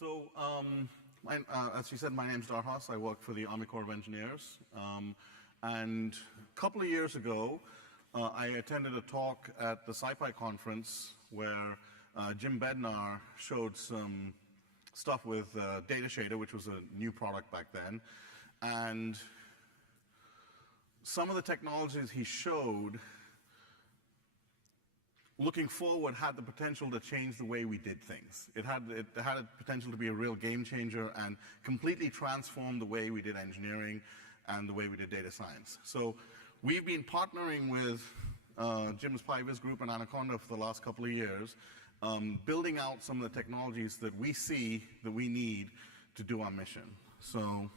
As you said, my name's Dharhas. I work for the Army Corps of Engineers. And a couple of years ago, I attended a talk at the SciPy conference where Jim Bednar showed some stuff with Data Shader, which was a new product back then. And some of the technologies he showed, looking forward, had the potential to change the way we did things. It had a potential to be a real game changer and completely transform the way we did engineering and the way we did data science. So we've been partnering with Jim's PyViz group and Anaconda for the last couple of years, building out some of the technologies that we see that we need to do our mission. So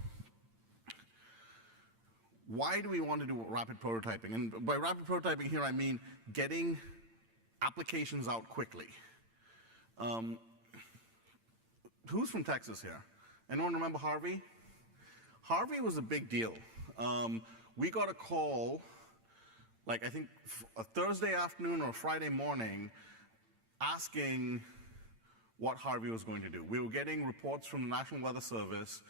why do we want to do rapid prototyping? And by rapid prototyping here, I mean getting applications out quickly. Who's from Texas here? Anyone remember Harvey? Harvey was a big deal. We got a call, like I think a Thursday afternoon or a Friday morning, asking what Harvey was going to do. We were getting reports from the National Weather Service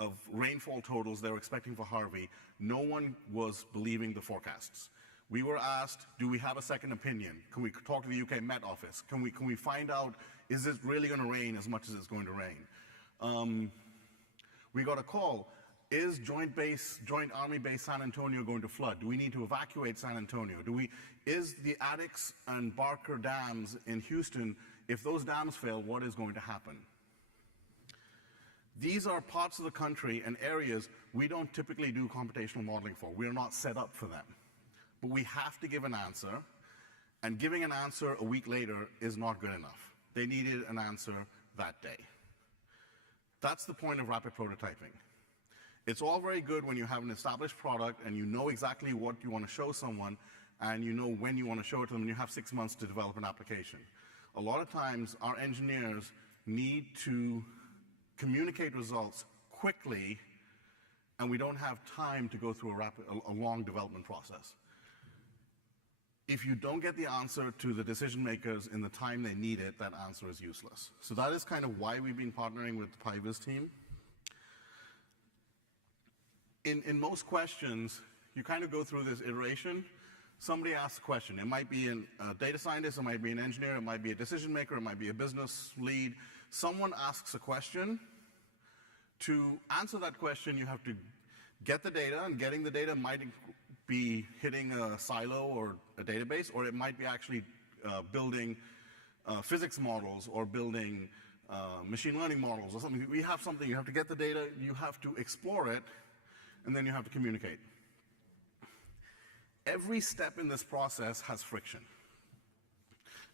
of rainfall totals they were expecting for Harvey. No one was believing the forecasts. We were asked, do we have a second opinion? Can we talk to the UK Met Office? Can we find out, is it really going to rain as much as it's going to rain? We got a call. Is Joint Army Base San Antonio going to flood? Do we need to evacuate San Antonio? Is the Addicks and Barker dams in Houston, if those dams fail, what is going to happen? These are parts of the country and areas we don't typically do computational modeling for. We are not set up for them. But we have to give an answer, and giving an answer a week later is not good enough. They needed an answer that day. That's the point of rapid prototyping. It's all very good when you have an established product and you know exactly what you want to show someone and you know when you want to show it to them and you have 6 months to develop an application. A lot of times our engineers need to communicate results quickly and we don't have time to go through a long development process. If you don't get the answer to the decision makers in the time they need it, that answer is useless. So that is kind of why we've been partnering with the PyViz team. In most questions, you kind of go through this iteration. Somebody asks a question. It might be a data scientist, it might be an engineer, it might be a decision maker, it might be a business lead. Someone asks a question. To answer that question, you have to get the data, and getting the data might be hitting a silo or a database, or it might be actually building physics models or building machine learning models or something. We have something, you have to get the data, you have to explore it, and then you have to communicate. Every step in this process has friction.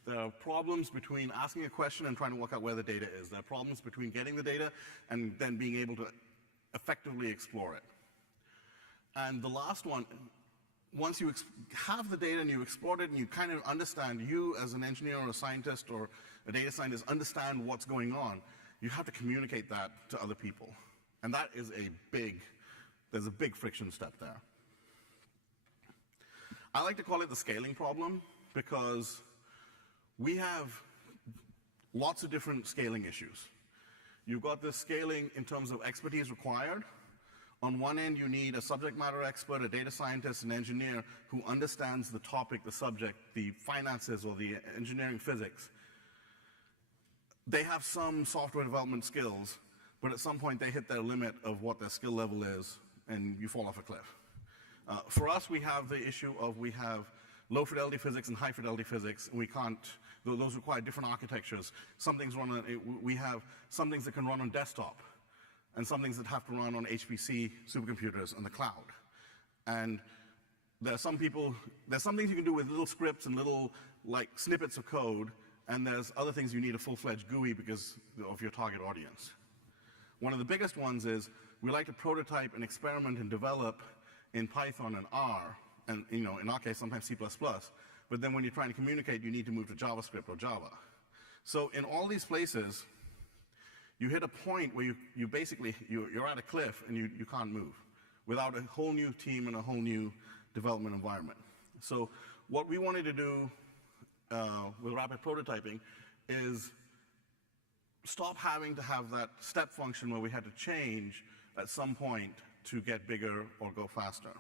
There are problems between asking a question and trying to work out where the data is. There are problems between getting the data and then being able to effectively explore it. And the last one, once you have the data and you explored it and you kind of understand, you as an engineer or a scientist or a data scientist understand what's going on, you have to communicate that to other people. And that is there's a big friction step there. I like to call it the scaling problem because we have lots of different scaling issues. You've got this scaling in terms of expertise required. On one end, you need a subject matter expert, a data scientist, an engineer who understands the topic, the subject, the finances, or the engineering physics. They have some software development skills, but at some point they hit their limit of what their skill level is, and you fall off a cliff. For us, we have the issue of we have low fidelity physics and high fidelity physics, and we can't, those require different architectures. We have some things that can run on desktop, and some things that have to run on HPC supercomputers and the cloud. And there's some things you can do with little scripts and little like snippets of code, and there's other things you need a full-fledged GUI because of your target audience. One of the biggest ones is we like to prototype and experiment and develop in Python and R, and in our case, sometimes C++, but then when you're trying to communicate, you need to move to JavaScript or Java. So in all these places, you hit a point where you're at a cliff and you can't move without a whole new team and a whole new development environment. So what we wanted to do with rapid prototyping is stop having to have that step function where we had to change at some point to get bigger or go faster.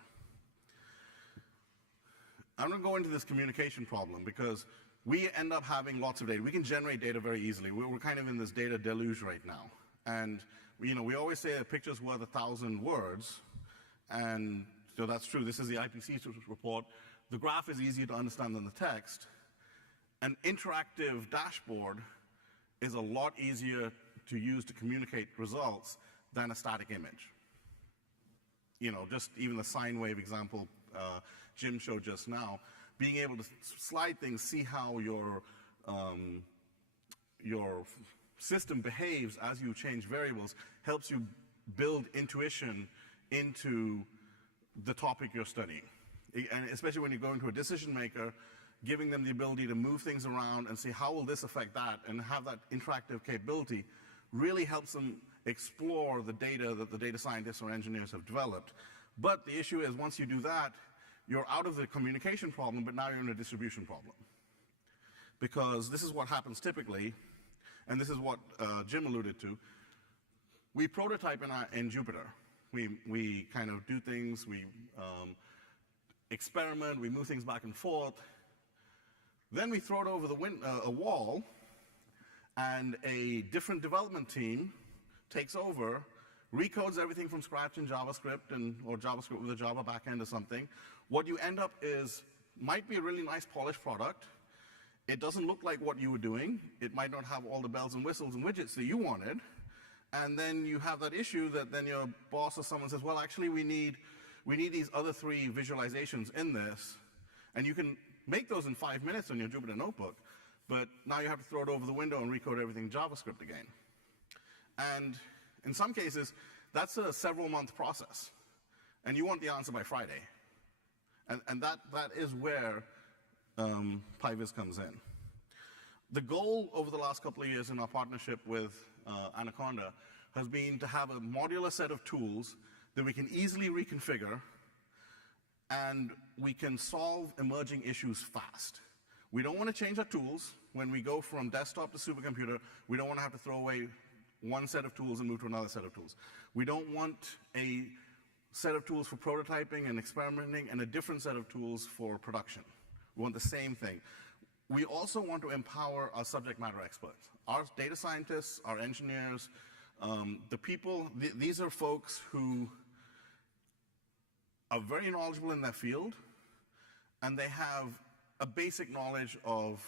I'm going to go into this communication problem because we end up having lots of data. We can generate data very easily. We're kind of in this data deluge right now. And we always say a picture's worth 1,000 words, and so that's true. This is the IPC report. The graph is easier to understand than the text. An interactive dashboard is a lot easier to use to communicate results than a static image. Just even the sine wave example Jim showed just now, being able to slide things, see how your system behaves as you change variables, helps you build intuition into the topic you're studying. And especially when you go into a decision maker, giving them the ability to move things around and see how will this affect that, and have that interactive capability really helps them explore the data that the data scientists or engineers have developed. But the issue is, once you do that, you're out of the communication problem, but now you're in a distribution problem. Because this is what happens typically, and this is what Jim alluded to. We prototype in Jupyter. We kind of do things, we experiment, we move things back and forth. Then we throw it over a wall, and a different development team takes over, recodes everything from scratch in JavaScript or JavaScript with a Java backend or something. What you end up might be a really nice polished product. It doesn't look like what you were doing. It might not have all the bells and whistles and widgets that you wanted. And then you have that issue that then your boss or someone says, well, actually, we need these other 3 visualizations in this. And you can make those in 5 minutes on your Jupyter notebook. But now you have to throw it over the window and recode everything in JavaScript again. And in some cases, that's a several-month process. And you want the answer by Friday. And that is where PyViz comes in. The goal over the last couple of years in our partnership with Anaconda has been to have a modular set of tools that we can easily reconfigure, and we can solve emerging issues fast. We don't want to change our tools. When we go from desktop to supercomputer, we don't want to have to throw away one set of tools and move to another set of tools. We don't want a set of tools for prototyping and experimenting and a different set of tools for production. We want the same thing. We also want to empower our subject matter experts. Our data scientists, our engineers, these are folks who are very knowledgeable in their field, and they have a basic knowledge of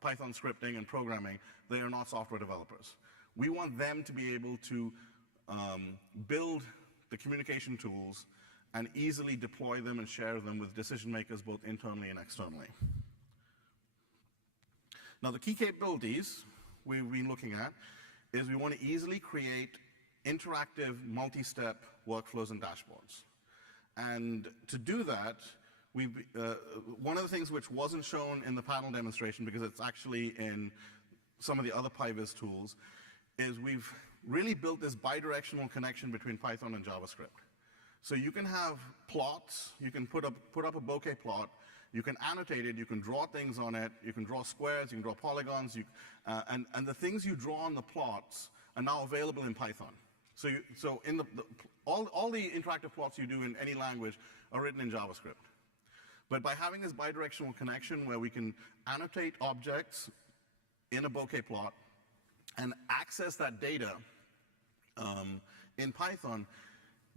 Python scripting and programming. They are not software developers. We want them to be able to build the communication tools and easily deploy them and share them with decision makers both internally and externally. Now, the key capabilities we've been looking at is we want to easily create interactive multi-step workflows and dashboards. And to do that, one of the things which wasn't shown in the panel demonstration, because it's actually in some of the other PyViz tools, is we've really built this bidirectional connection between Python and JavaScript. So you can have plots, you can put up a bokeh plot, you can annotate it, you can draw things on it, you can draw squares, you can draw polygons, and the things you draw on the plots are now available in Python. So all the interactive plots you do in any language are written in JavaScript. But by having this bidirectional connection where we can annotate objects in a bokeh plot and access that data in Python,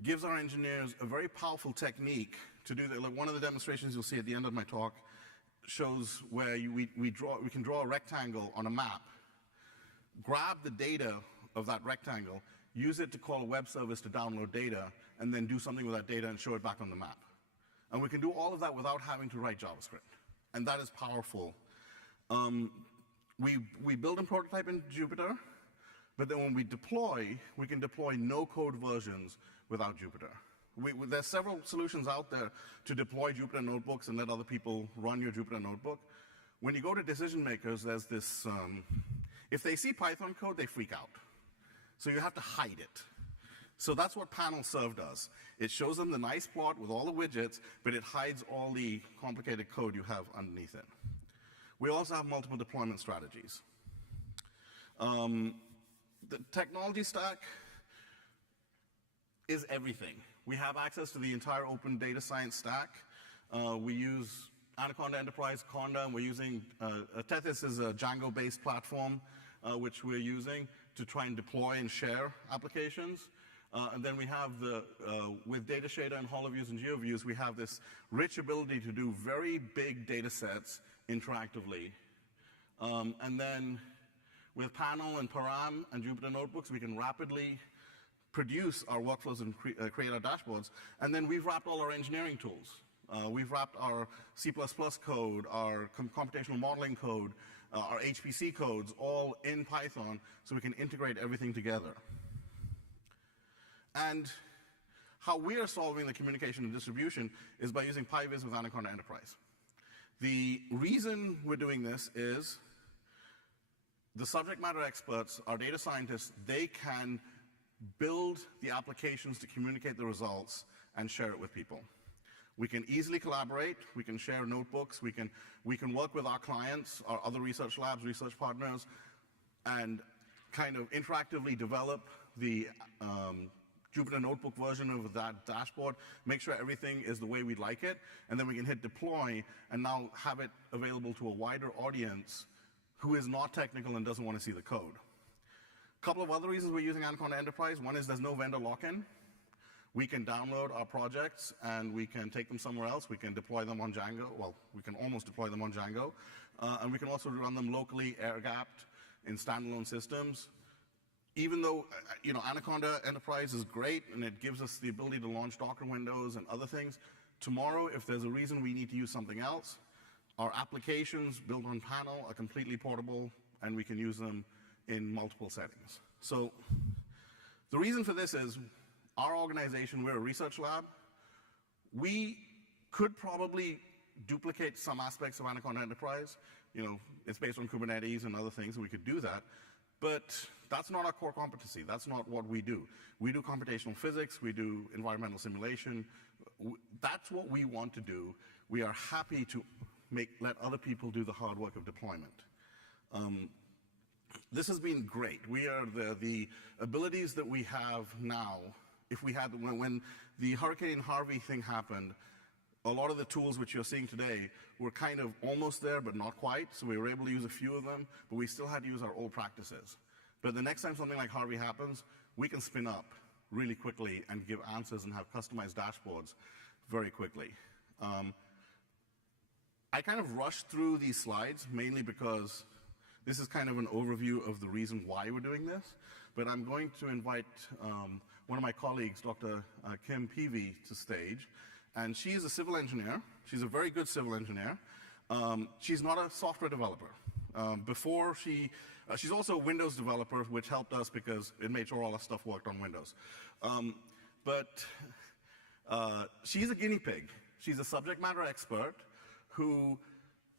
gives our engineers a very powerful technique to do that. Like one of the demonstrations you'll see at the end of my talk shows where we can draw a rectangle on a map, grab the data of that rectangle, use it to call a web service to download data, and then do something with that data and show it back on the map. And we can do all of that without having to write JavaScript. And that is powerful. We build and prototype in Jupyter, but then when we deploy, we can deploy no-code versions without Jupyter. There's several solutions out there to deploy Jupyter notebooks and let other people run your Jupyter notebook. When you go to decision makers, there's this, if they see Python code, they freak out. So you have to hide it. So that's what panel serve does. It shows them the nice plot with all the widgets, but it hides all the complicated code you have underneath it. We also have multiple deployment strategies. The technology stack is everything. We have access to the entire open data science stack. We use Anaconda Enterprise, Conda, and we're using, Tethys is a Django-based platform which we're using to try and deploy and share applications. And then we have with Data Shader and HoloViews and GeoViews, we have this rich ability to do very big data sets interactively. And then with Panel and Param and Jupyter Notebooks, we can rapidly produce our workflows and create our dashboards. And then we've wrapped all our engineering tools. We've wrapped our C++ code, our computational modeling code, our HPC codes, all in Python, so we can integrate everything together. And how we are solving the communication and distribution is by using PyViz with Anaconda Enterprise. The reason we're doing this is the subject matter experts, our data scientists, they can build the applications to communicate the results and share it with people. We can easily collaborate, we can share notebooks, we can work with our clients, our other research labs, research partners, and kind of interactively develop the Jupyter Notebook version of that dashboard, make sure everything is the way we'd like it, and then we can hit deploy and now have it available to a wider audience who is not technical and doesn't want to see the code. A couple of other reasons we're using Anaconda Enterprise. One is there's no vendor lock-in. We can download our projects and we can take them somewhere else. We can deploy them on Django. Well, we can almost deploy them on Django. And we can also run them locally, air-gapped, in standalone systems. Even though, Anaconda Enterprise is great and it gives us the ability to launch Docker windows and other things, tomorrow, if there's a reason we need to use something else, our applications built on Panel are completely portable and we can use them in multiple settings. So the reason for this is our organization, we're a research lab. We could probably duplicate some aspects of Anaconda Enterprise. It's based on Kubernetes and other things, and we could do that. But that's not our core competency. That's not what we do. We do computational physics. We do environmental simulation. That's what we want to do. We are happy to let other people do the hard work of deployment. This has been great. We are the abilities that we have now. If we had, when the Hurricane Harvey thing happened, a lot of the tools which you're seeing today were kind of almost there, but not quite. So we were able to use a few of them, but we still had to use our old practices. But the next time something like Harvey happens, we can spin up really quickly and give answers and have customized dashboards very quickly. I kind of rushed through these slides mainly because this is kind of an overview of the reason why we're doing this. But I'm going to invite one of my colleagues, Dr. Kim Peavy, to stage. And she is a civil engineer. She's a very good civil engineer. She's not a software developer. She's also a Windows developer, which helped us because it made sure all our stuff worked on Windows. But she's a guinea pig. She's a subject matter expert who,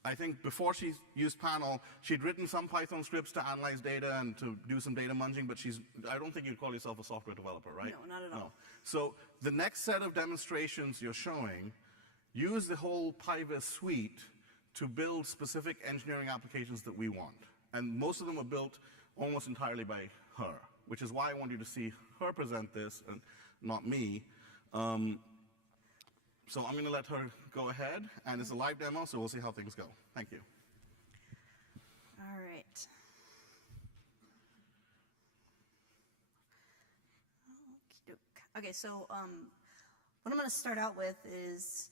I think before she used Panel, she'd written some Python scripts to analyze data and to do some data munging, but I don't think you'd call yourself a software developer, right? No, not at all. No. So the next set of demonstrations you're showing, use the whole PyViz suite to build specific engineering applications that we want. And most of them are built almost entirely by her, which is why I want you to see her present this and not me. So I'm going to let her go ahead, and it's a live demo, so we'll see how things go. Thank you. All right. Okay, so what I'm going to start out with is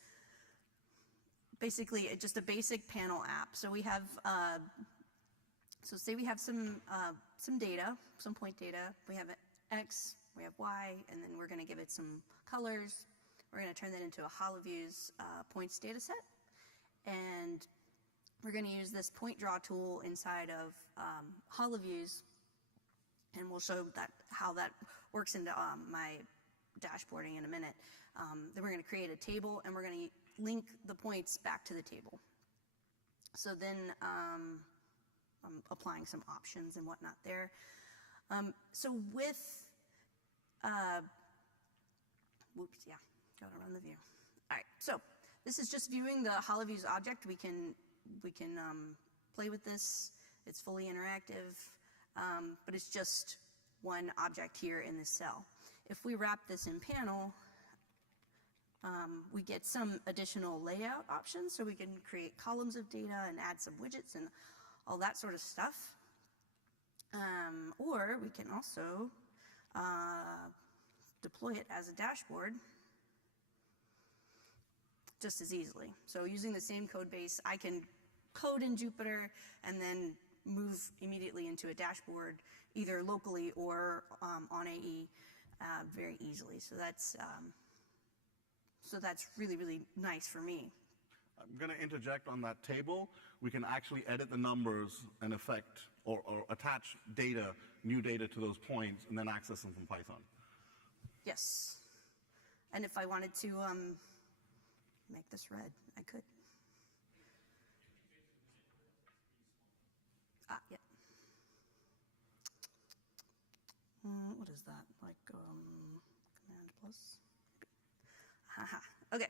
basically just a basic panel app. So we have, so say we have some data, some point data. We have X, we have Y, and then we're going to give it some colors. We're going to turn that into a HoloViews points data set. And we're going to use this point draw tool inside of HoloViews, and we'll show how that works into my dashboarding in a minute. Then we're going to create a table, and we're going to link the points back to the table. So then I'm applying some options and whatnot there. So with, whoops, yeah. Gotta run the view. All right, so this is just viewing the HoloViews object. We can play with this. It's fully interactive, but it's just one object here in this cell. If we wrap this in panel, we get some additional layout options, so we can create columns of data and add some widgets and all that sort of stuff. Or we can also deploy it as a dashboard just as easily. So using the same code base, I can code in Jupyter and then move immediately into a dashboard, either locally or on AE very easily. So that's really, really nice for me. I'm going to interject on that table. We can actually edit the numbers and affect or attach data, new data to those points, and then access them from Python. Yes. And if I wanted to make this red, I could. Yeah. What is that? Like Command plus? Haha. Okay.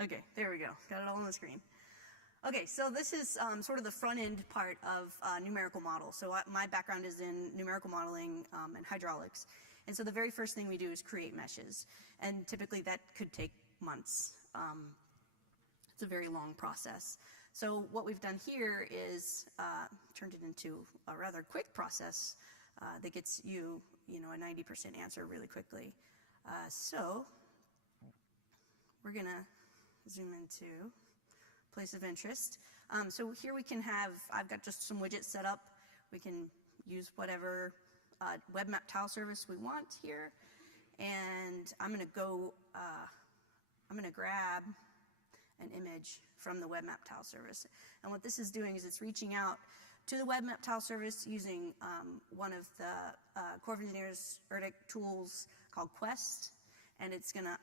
Okay, there we go. Got it all on the screen. Okay, so this is sort of the front end part of numerical models. So my background is in numerical modeling and hydraulics. And so the very first thing we do is create meshes. And typically that could take months. It's a very long process. So what we've done here is turned it into a rather quick process that gets you, a 90% answer really quickly. So we're gonna zoom into place of interest. So here we can have, I've got just some widgets set up. We can use whatever web map tile service we want here. And I'm gonna grab an image from the web map tile service. And what this is doing is it's reaching out to the web map tile service using one of the Corps of Engineers ERDC tools called Quest. And it's gonna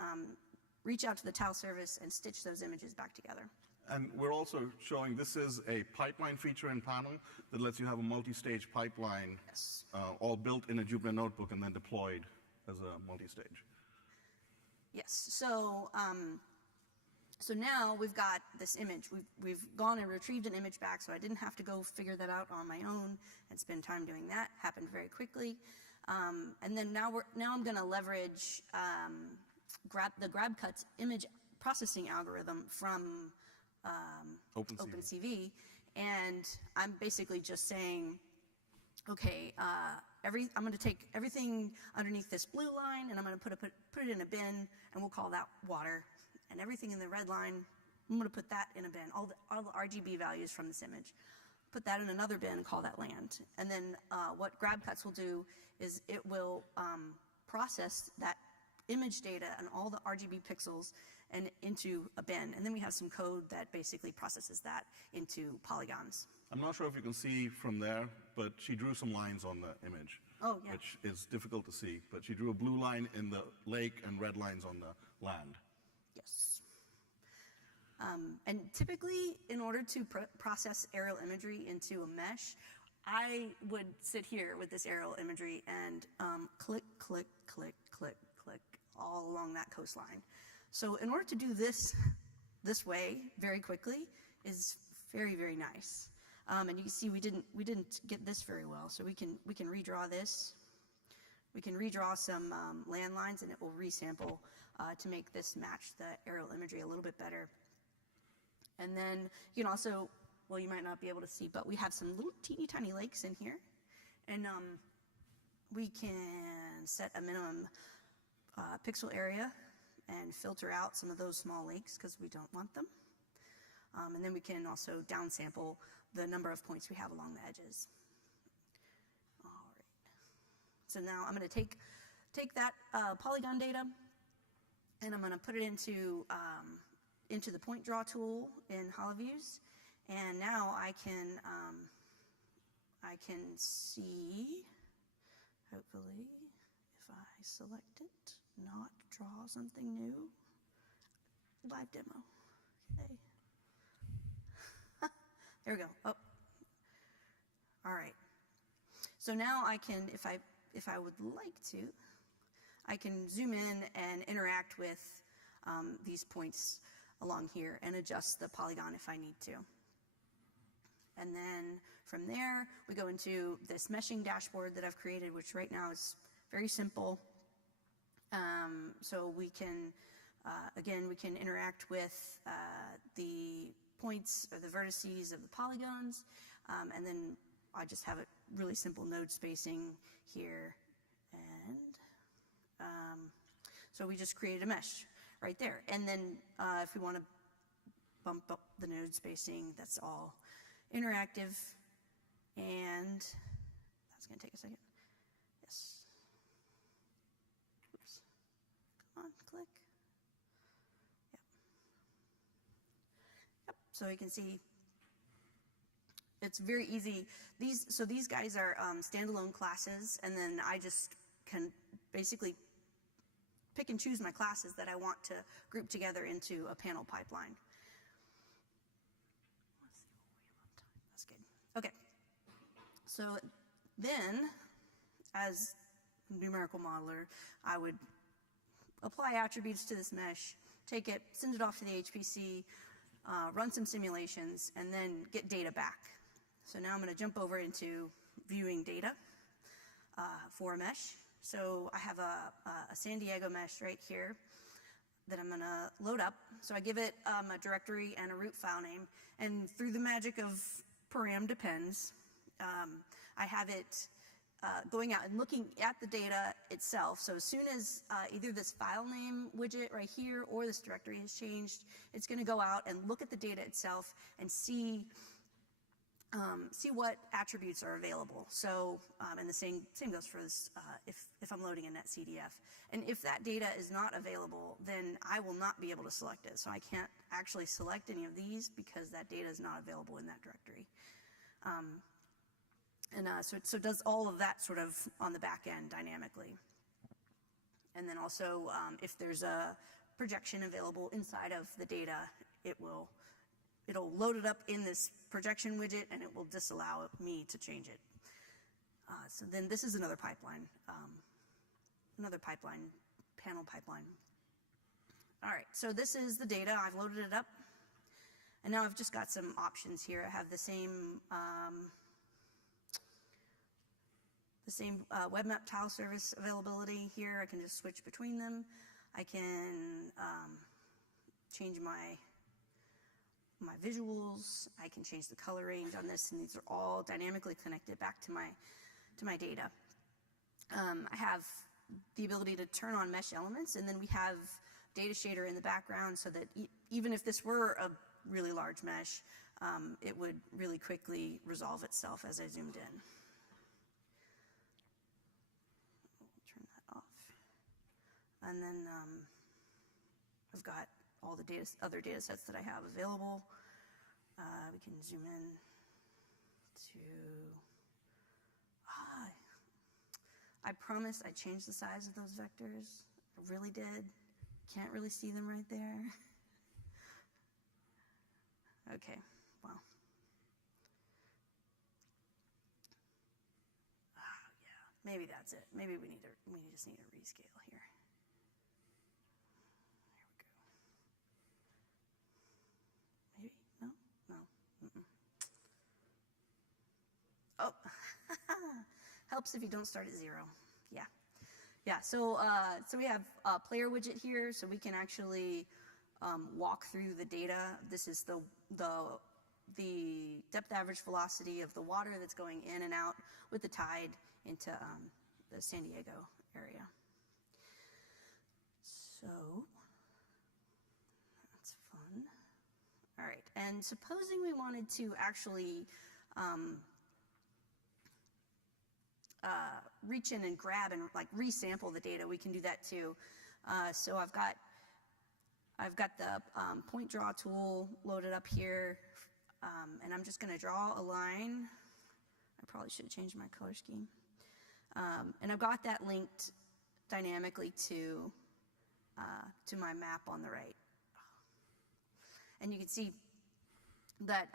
reach out to the tile service and stitch those images back together. And we're also showing this is a pipeline feature in panel that lets you have a multi-stage pipeline, Yes. All built in a Jupyter notebook and then deployed as a multi-stage. Yes. So now we've got this image. We've gone and retrieved an image back, so I didn't have to go figure that out on my own and spend time doing that. Happened very quickly. And then now I'm going to leverage the GrabCuts image processing algorithm from OpenCV, and I'm basically just saying, okay, I'm going to take everything underneath this blue line, and I'm going to put it in a bin, and we'll call that water. And everything in the red line, I'm going to put that in a bin. All the RGB values from this image, put that in another bin, and call that land. And then what GrabCuts will do is it will process that image data and all the RGB pixels and into a bin. And then we have some code that basically processes that into polygons. I'm not sure if you can see from there, but she drew some lines on the image. Oh, yeah. Which is difficult to see. But she drew a blue line in the lake and red lines on the land. Yes. And typically, in order to process aerial imagery into a mesh, I would sit here with this aerial imagery and click, click, click, click, click, all along that coastline. So in order to do this way very quickly is very, very nice. And you can see we didn't get this very well. So we can redraw this. We can redraw some landlines, and it will resample to make this match the aerial imagery a little bit better. And then you can also, well, you might not be able to see, but we have some little teeny tiny lakes in here. And we can set a minimum pixel area and filter out some of those small lakes because we don't want them. And then we can also downsample the number of points we have along the edges. All right. So now I'm going to take that polygon data, and I'm going to put it into the point draw tool in HoloViews, and now I can see, hopefully, if I select it, not draw something new. Live demo. Okay. There we go. Oh. All right. So now I can, if I would like to, I can zoom in and interact with these points along here and adjust the polygon if I need to. And then from there, we go into this meshing dashboard that I've created, which right now is very simple. So we can, again, we can interact with the points or the vertices of the polygons, and then I just have a really simple node spacing here, and so we just created a mesh right there. And then if we want to bump up the node spacing, that's all interactive, and that's going to take a second. Yes. Oops. Come on, click. Yep. Yep. So you can see it's very easy. These guys are standalone classes, and then I just can basically pick and choose my classes that I want to group together into a panel pipeline. That's good. Okay. So then, as numerical modeler, I would apply attributes to this mesh, take it, send it off to the HPC, run some simulations, and then get data back. So now I'm going to jump over into viewing data for a mesh. So I have a San Diego mesh right here that I'm going to load up. So I give it a directory and a root file name. And through the magic of param depends, I have it going out and looking at the data itself. So as soon as either this file name widget right here or this directory has changed, it's going to go out and look at the data itself and see what attributes are available. So, and the same goes for this, if I'm loading a netCDF. And if that data is not available, then I will not be able to select it. So I can't actually select any of these because that data is not available in that directory. So it does all of that sort of on the back end dynamically. And then also, if there's a projection available inside of the data, it'll load it up in this projection widget, and it will disallow me to change it. So then this is another pipeline, panel pipeline. All right, so this is the data. I've loaded it up, and now I've just got some options here. I have the same web map tile service availability here. I can just switch between them. I can change my visuals. I can change the color range on this, and these are all dynamically connected back to my data. I have the ability to turn on mesh elements, and then we have data shader in the background so that even if this were a really large mesh, it would really quickly resolve itself as I zoomed in. Turn that off. And then I've got all the other data sets that I have available. We can zoom in to, I promise I changed the size of those vectors. I really did. Can't really see them right there. Okay, well. Yeah, maybe that's it. Maybe we just need a rescale here. Maybe? No? No. Mm-mm. Oh, helps if you don't start at 0. Yeah. Yeah, so we have a player widget here, so we can actually walk through the data. This is the depth average velocity of the water that's going in and out with the tide into the San Diego area. So that's fun. All right, and supposing we wanted to actually reach in and grab and like resample the data, we can do that too. So I've got the point draw tool loaded up here, and I'm just going to draw a line. I probably should have changed my color scheme. And I've got that linked dynamically to my map on the right. And you can see that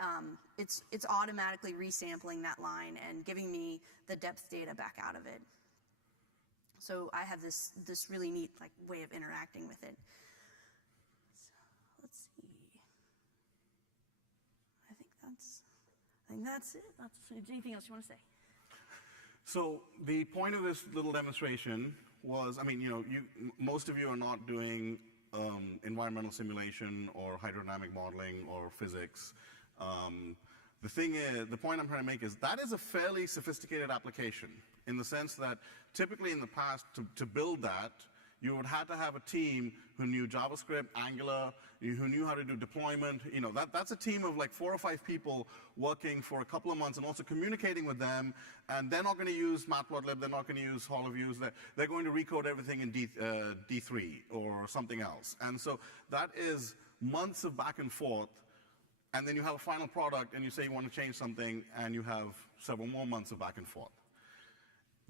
it's automatically resampling that line and giving me the depth data back out of it. So I have this really neat like way of interacting with it. So let's see. I think I think that's it. Anything else you want to say? So the point of this little demonstration was, I mean, most of you are not doing environmental simulation or hydrodynamic modeling or physics. The thing is, the point I'm trying to make is that is a fairly sophisticated application in the sense that typically in the past, to build that, you would have to have a team who knew JavaScript, Angular, who knew how to do deployment. That's a team of like 4 or 5 people working for a couple of months and also communicating with them. And they're not going to use Matplotlib. They're not going to use HoloViews. They're going to recode everything in D3 or something else. And so that is months of back and forth. And then you have a final product, and you say you want to change something, and you have several more months of back and forth.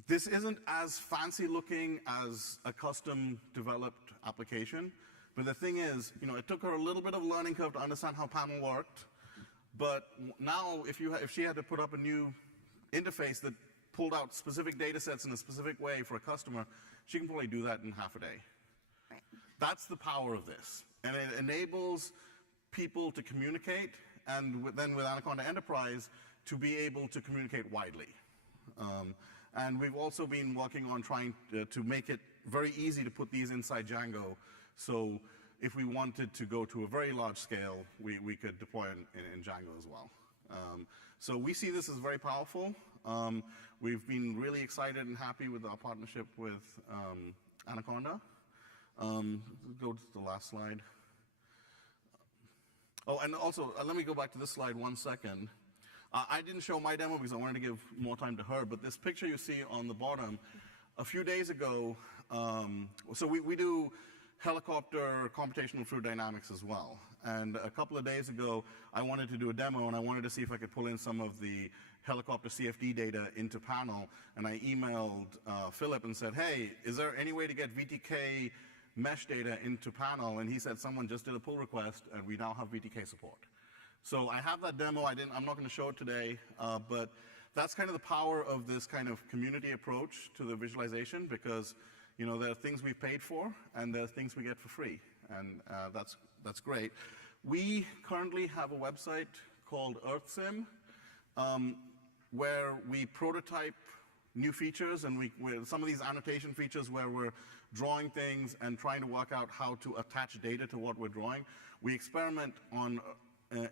This isn't as fancy looking as a custom developed application, but the thing is, it took her a little bit of a learning curve to understand how panel worked. But now, if she had to put up a new interface that pulled out specific data sets in a specific way for a customer, she can probably do that in half a day. Right. That's the power of this. And it enables people to communicate, and then with Anaconda Enterprise, to be able to communicate widely. And we've also been working on trying to make it very easy to put these inside Django. So if we wanted to go to a very large scale, we could deploy in Django as well. So we see this as very powerful. We've been really excited and happy with our partnership with Anaconda. Go to the last slide. Oh, and also, let me go back to this slide 1 second. I didn't show my demo because I wanted to give more time to her, but this picture you see on the bottom, a few days ago, so we do helicopter computational fluid dynamics as well. And a couple of days ago, I wanted to do a demo, and I wanted to see if I could pull in some of the helicopter CFD data into panel. And I emailed Philip and said, hey, is there any way to get VTK mesh data into panel? And he said someone just did a pull request, and we now have VTK support. So I have that demo. I'm not going to show it today, but that's kind of the power of this kind of community approach to the visualization, because there are things we've paid for, and there are things we get for free, and that's great. We currently have a website called EarthSim, where we prototype new features, and some of these annotation features where we're drawing things and trying to work out how to attach data to what we're drawing. We experiment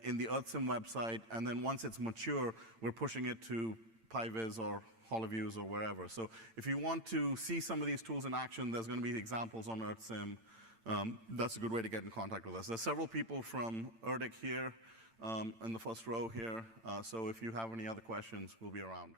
in the EarthSim website, and then once it's mature, we're pushing it to PyViz or HoloViews or wherever. So if you want to see some of these tools in action, there's going to be examples on EarthSim. That's a good way to get in contact with us. There's several people from ERDC here in the first row here, so if you have any other questions, we'll be around.